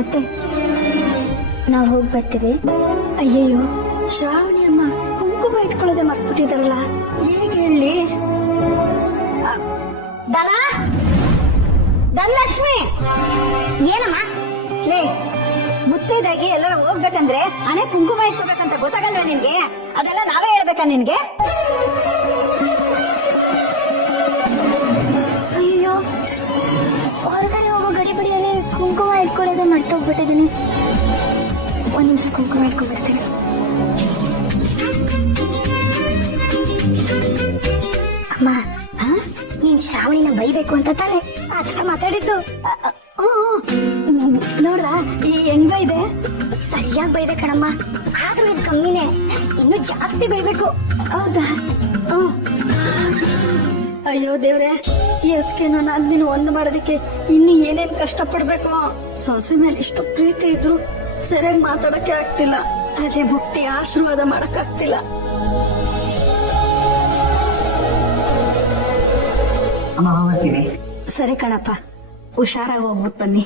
ಅತ್ತೆ ನಾವು ಹೋಗಿ ಬರ್ತೀವಿ. ಅಯ್ಯಯ್ಯೋ ಶ್ರಾವಣಿ ಅಮ್ಮ ಕುಂಕುಮ ಇಟ್ಕೊಳ್ಳೋದೆ ಮರ್ತ್ಬಿಟ್ಟಿದಾರಲ್ಲ ಹೇಗೆ ಹೇಳಿ? ದನ? ಧನಲಕ್ಷ್ಮಿ? ಏನಮ್ಮ? ಲೇ ಮುತ್ತೈದಾಗಿ ಎಲ್ಲರೂ ಹೋಗ್ಬೇಕಂದ್ರೆ ಹಣೆ ಕುಂಕುಮ ಇಟ್ಕೋಬೇಕಂತ ಗೊತ್ತಾಗಲ್ವಾ ನಿನ್ಗೆ? ಅದೆಲ್ಲ ನಾವೇ ಹೇಳ್ಬೇಕಾ ನಿನ್ಗೆ? ಇಟ್ಕೊಳ್ಳೋದೇ ಮರ್ತೋಗ್ಬಿಟ್ಟಿದ್ದೀನಿ. ಒಂದು ನಿಮಿಷ ಕುಂಕುಮ ಇಟ್ಕೊಬರ್ತೀನಿ ಅಮ್ಮ? ನೀನ್ ಶ್ರಾವಣಿನ ಬೈಬೇಕು ಅಂತ ತಾನೆ? ಆ ಥರ ಮಾತಾಡಿದ್ದು. ನೋಡ್ದ ಈ ಹೆಂಗ ಇದೆ. ಸರಿಯಾಗಿ ಬೈದೆ ಕಣಮ್ಮ. ಆದ್ರೂ ಇದು ಕಮ್ಮಿನೇ. ಇನ್ನು ಜಾಸ್ತಿ ಬೈಬೇಕು. ಹೌದಾ. ಅಯ್ಯೋ ದೇವ್ರೆ. ಎತ್ಕೇನೋ ನಾನು ಅಂದಿನ ಒಂದು ಮಾಡೋದಕ್ಕೆ ಇನ್ನು ಏನೇನ್ ಕಷ್ಟ ಪಡ್ಬೇಕು ಸೊಸೆ ಮೇಲೆ ಇಷ್ಟು ಪ್ರೀತಿ ಇದ್ರು ಸರಿಯಾಗಿ ಮಾತಾಡಕ್ಕೆ ಆಗ್ತಿಲ್ಲ. ತಲೆ ಮುಟ್ಟಿ ಆಶೀರ್ವಾದ ಮಾಡಕ್ ಆಗ್ತಿಲ್ಲ. ಅಮ್ಮ ಹೋಗ್ತೀನಿ ಸರಿ ಕಣಪ್ಪ. ಹುಷಾರಾಗಿ ಹೋಗ್ಬಿಟ್ಟು ಬನ್ನಿ.